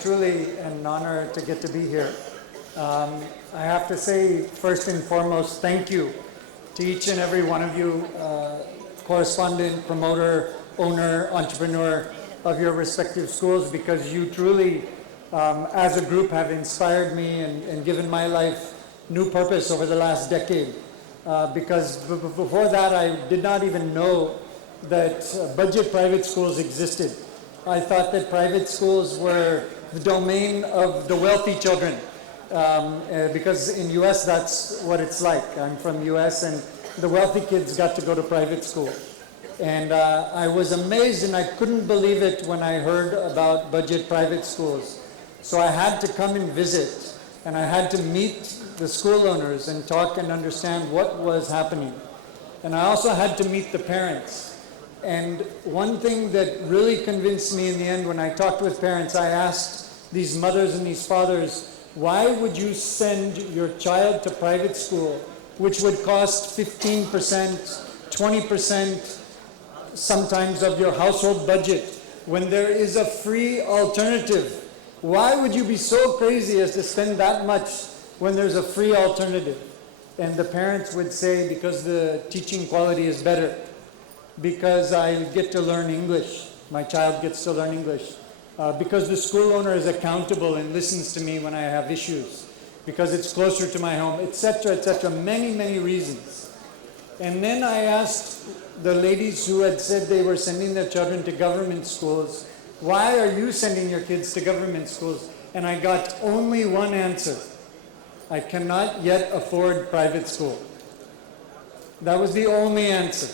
truly an honor to get to be here. I have to say, first and foremost, thank you to each and every one of you, correspondent, promoter, owner, entrepreneur of your respective schools, because you truly, as a group, have inspired me and given my life new purpose over the last decade. Because before that, I did not even know that budget private schools existed. I thought that private schools were the domain of the wealthy children, because in US that's what it's like. I'm from US, and the wealthy kids got to go to private school. And I was amazed, and I couldn't believe it when I heard about budget private schools. So I had to come and visit, and I had to meet the school owners and talk and understand what was happening. And I also had to meet the parents. And one thing that really convinced me in the end, when I talked with parents, I asked these mothers and these fathers, why would you send your child to private school, which would cost 15%, 20% sometimes of your household budget, when there is a free alternative? Why would you be so crazy as to spend that much when there's a free alternative? And the parents would say, because the teaching quality is better, because I get to learn English, my child gets to learn English, because the school owner is accountable and listens to me when I have issues, because it's closer to my home, etc., etc., many, many reasons. And then I asked the ladies who had said they were sending their children to government schools, why are you sending your kids to government schools? And I got only one answer: I cannot yet afford private school. That was the only answer,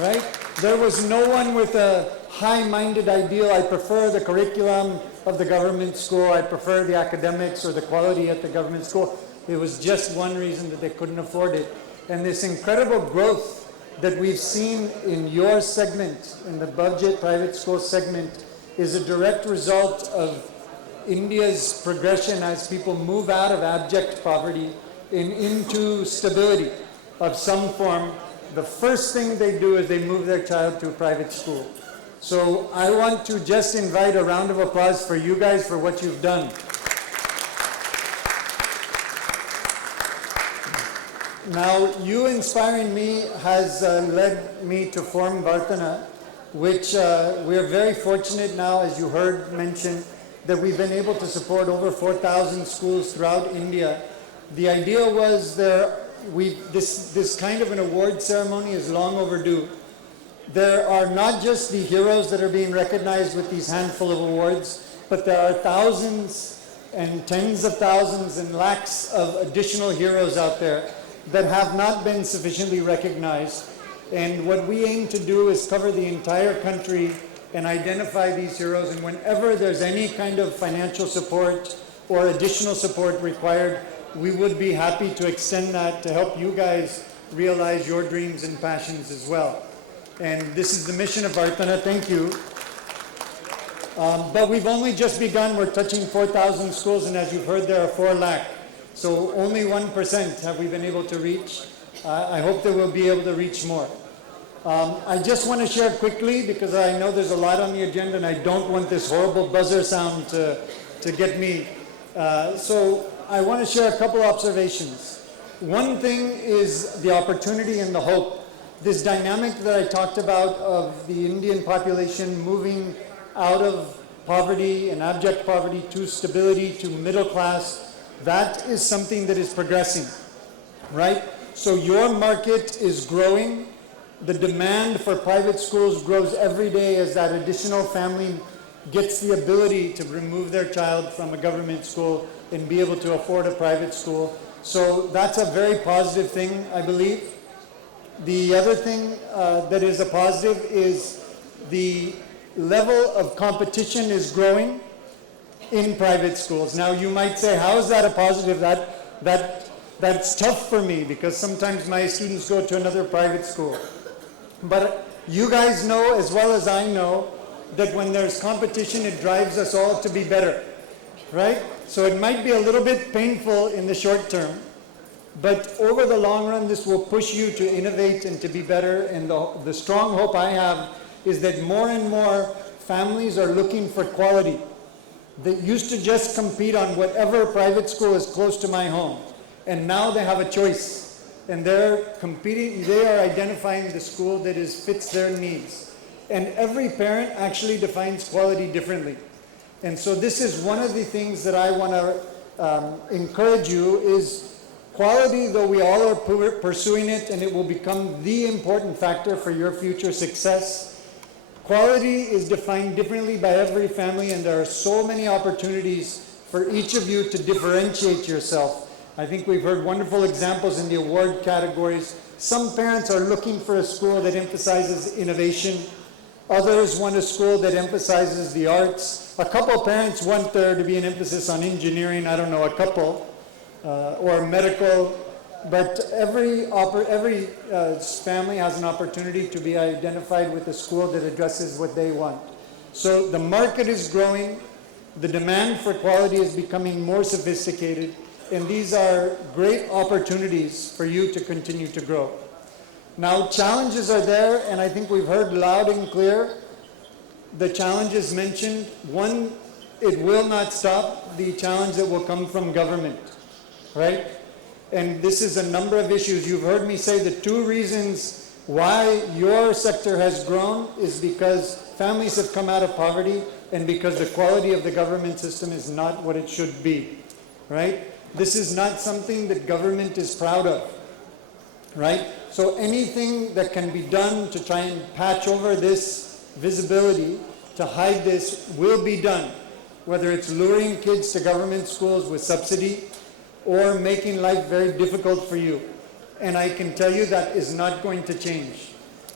right? There was no one with a high-minded ideal. I prefer the curriculum of the government school. I prefer the academics or the quality at the government school. It was just one reason, that they couldn't afford it. And this incredible growth that we've seen in your segment, in the budget private school segment, is a direct result of India's progression as people move out of abject poverty and into stability of some form. The first thing they do is they move their child to a private school. So I want to just invite a round of applause for you guys for what you've done. Now, you inspiring me has led me to form Varthana, which we're very fortunate now, as you heard mentioned, that we've been able to support over 4,000 schools throughout India. The idea was this kind of an award ceremony is long overdue. There are not just the heroes that are being recognized with these handful of awards, but there are thousands and tens of thousands and lakhs of additional heroes out there that have not been sufficiently recognized. And what we aim to do is cover the entire country and identify these heroes. And whenever there's any kind of financial support or additional support required, we would be happy to extend that to help you guys realize your dreams and passions as well. And this is the mission of Varthana. Thank you. But we've only just begun. We're touching 4,000 schools, and as you've heard, there are 4 lakh. So only 1% have we been able to reach. I hope that we'll be able to reach more. I just want to share quickly, because I know there's a lot on the agenda, and I don't want this horrible buzzer sound to get me. So I want to share a couple observations. One thing is the opportunity and the hope. This dynamic that I talked about of the Indian population moving out of poverty and abject poverty to stability, to middle class, that is something that is progressing, right? So your market is growing. The demand for private schools grows every day as that additional family gets the ability to remove their child from a government school and be able to afford a private school. So that's a very positive thing, I believe. The other thing that is a positive is the level of competition is growing in private schools. Now you might say, how is that a positive? That's tough for me, because sometimes my students go to another private school. But you guys know as well as I know that when there's competition, it drives us all to be better, right? So it might be a little bit painful in the short term, but over the long run, this will push you to innovate and to be better. And the strong hope I have is that more and more families are looking for quality. that used to just compete on whatever private school is close to my home. And now they have a choice. And they're competing, they are identifying the school that fits their needs. And every parent actually defines quality differently. And so this is one of the things that I want to encourage you is quality, though we all are pursuing it and it will become the important factor for your future success. Quality is defined differently by every family, and there are so many opportunities for each of you to differentiate yourself. I think we've heard wonderful examples in the award categories. Some parents are looking for a school that emphasizes innovation. Others want a school that emphasizes the arts. A couple parents want there to be an emphasis on engineering, I don't know, a couple, or medical. But every family has an opportunity to be identified with a school that addresses what they want. So the market is growing, the demand for quality is becoming more sophisticated, and these are great opportunities for you to continue to grow. Now, challenges are there, and I think we've heard loud and clear the challenges mentioned. One, it will not stop the challenge that will come from government, right? And this is a number of issues. You've heard me say the two reasons why your sector has grown is because families have come out of poverty and because the quality of the government system is not what it should be, right? This is not something that government is proud of, right? So anything that can be done to try and patch over this visibility, to hide this, will be done, whether it's luring kids to government schools with subsidy, or making life very difficult for you. And I can tell you that is not going to change.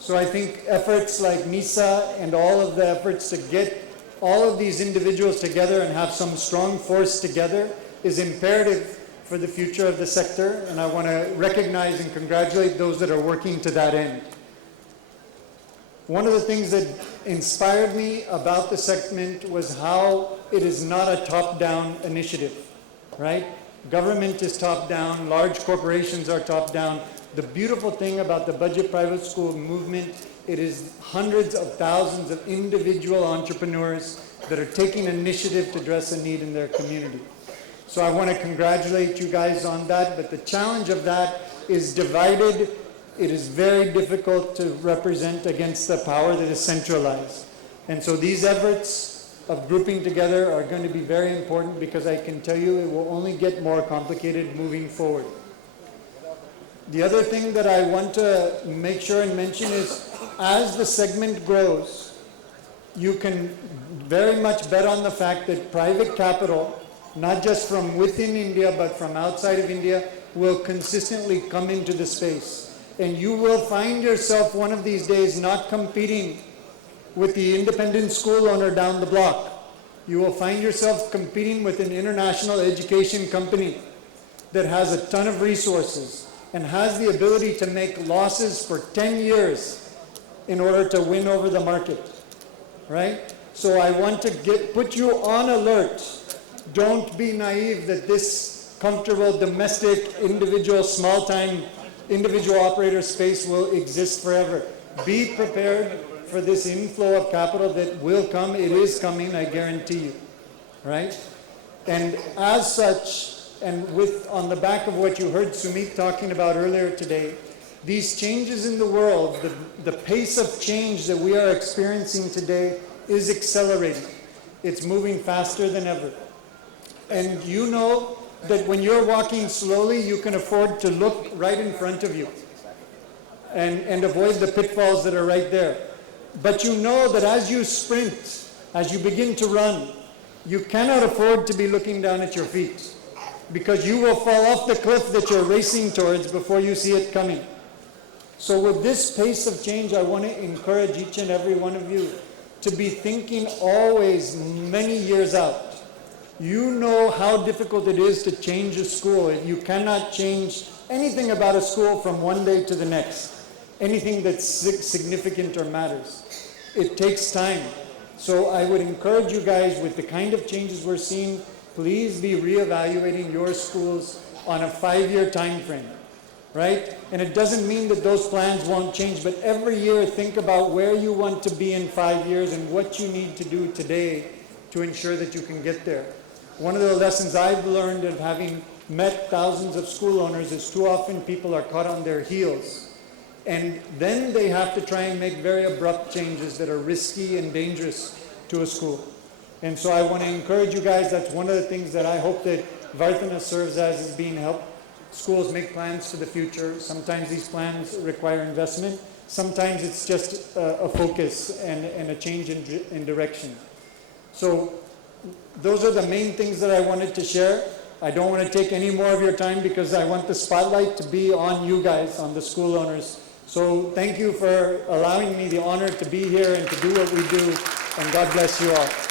So I think efforts like NISA and all of the efforts to get all of these individuals together and have some strong force together is imperative for the future of the sector. And I want to recognize and congratulate those that are working to that end. One of the things that inspired me about the segment was how it is not a top-down initiative, right? Government is top-down, large corporations are top-down. The beautiful thing about the budget private school movement, it is hundreds of thousands of individual entrepreneurs that are taking initiative to address a need in their community. So I want to congratulate you guys on that, but the challenge of that is divided. It is very difficult to represent against the power that is centralized. And so these efforts of grouping together are going to be very important, because I can tell you it will only get more complicated moving forward. The other thing that I want to make sure and mention is, as the segment grows, you can very much bet on the fact that private capital, not just from within India but from outside of India, will consistently come into the space. And you will find yourself one of these days not competing with the independent school owner down the block. You will find yourself competing with an international education company that has a ton of resources and has the ability to make losses for 10 years in order to win over the market, right? So I want to put you on alert. Don't be naive that this comfortable domestic individual small-time individual operator space will exist forever. Be prepared for this inflow of capital that will come. It is coming, I guarantee you, right? And as such, and on the back of what you heard Sumit talking about earlier today, these changes in the world, the pace of change that we are experiencing today is accelerating. It's moving faster than ever. And you know that when you're walking slowly, you can afford to look right in front of you and avoid the pitfalls that are right there. But you know that as you sprint, as you begin to run, you cannot afford to be looking down at your feet, because you will fall off the cliff that you're racing towards before you see it coming. So with this pace of change, I want to encourage each and every one of you to be thinking always many years out. You know how difficult it is to change a school. You cannot change anything about a school from one day to the next, anything that's significant or matters. It takes time. So I would encourage you guys, with the kind of changes we're seeing, please be reevaluating your schools on a 5-year time frame, right? And it doesn't mean that those plans won't change, but every year think about where you want to be in 5 years and what you need to do today to ensure that you can get there. One of the lessons I've learned of having met thousands of school owners is too often people are caught on their heels. And then they have to try and make very abrupt changes that are risky and dangerous to a school. And so I want to encourage you guys, that's one of the things that I hope that Varthana serves as, is being helped schools make plans for the future. Sometimes these plans require investment. Sometimes it's just a focus and a change in direction. So those are the main things that I wanted to share. I don't want to take any more of your time because I want the spotlight to be on you guys, on the school owners. So thank you for allowing me the honor to be here and to do what we do, and God bless you all.